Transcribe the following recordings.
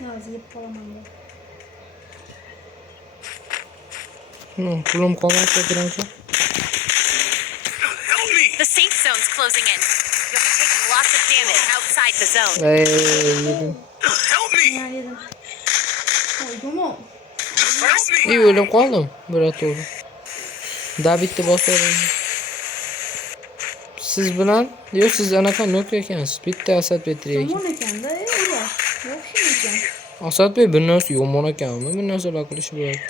Ya zıp falan ya. Kulum kolaysa biraz. The safe zone's closing in. You'll be taking lots of damage outside the zone. Yedim. Ya yedim. Koydum o. İyi öyle kaldım. Biraz oldu. Daha bitti basıyorum. Siz bilan diyor siz anaqa yok ekansiz. Bitta Asad Bey ekan. Yomon ekan da ular. Yo'qmi ekan. Asad Bey bir narsa yomon ekanmi? Bir narsalar qilish bo'ladi.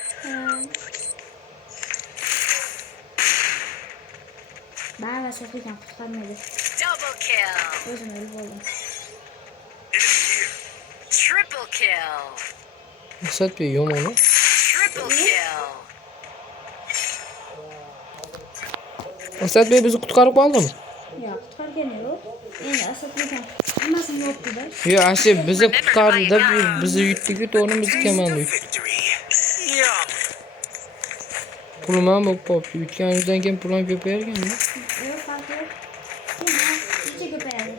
Ben saklayan kurtarmadı. Double kill. Özüm öyle oldum. Triple kill. Asad Bey yomon. Triple kill. Asad Bey bizni qutqarib qoldimi? Ya kurtargan yok. Endi asatlagan hammasini yopdi da. Yo, ashi bizni qutqardi, bizni yutdi-ku, to'g'ri bizni kemani yutdi. Pulim ham bo'lib yutganimizdan keyin pulim ko'payargan-da. Yok farkı yok. Hiç köpeği.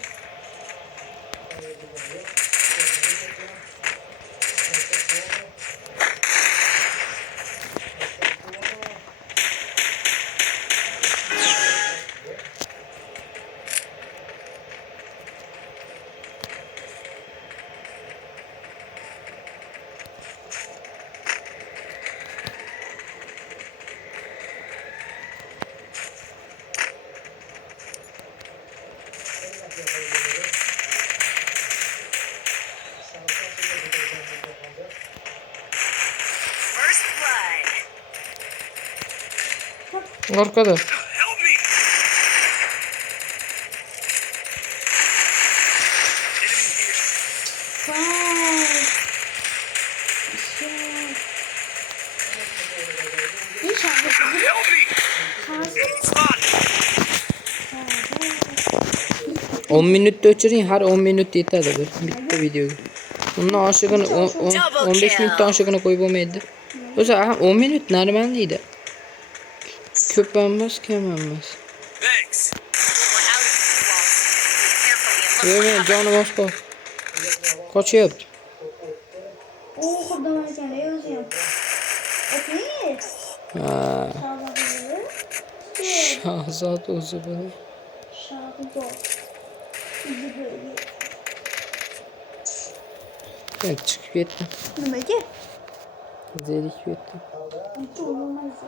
First blood. Arkada. İnşallah. 10 minutda o'chiring, har 10 minut yetadi bitta videoga. Undan oshig'ini 15 minutdan oshig'ini qo'yib bo'lmaydi. O'zi 10 minut normal deydi. Ko'p emas, kam emas. We're out of seawalls. Move carefully and look Yo, for cover. joni boshqa. Qochyapti. Oo, kadar var ya yazıyor. Okey. Ha, Şahane. Shahzod o'zi bu. Şahane. Bizi böyle. Ben chiqib ketdim. Nimaga? Zerikib ketdim. Uncha olmaydi.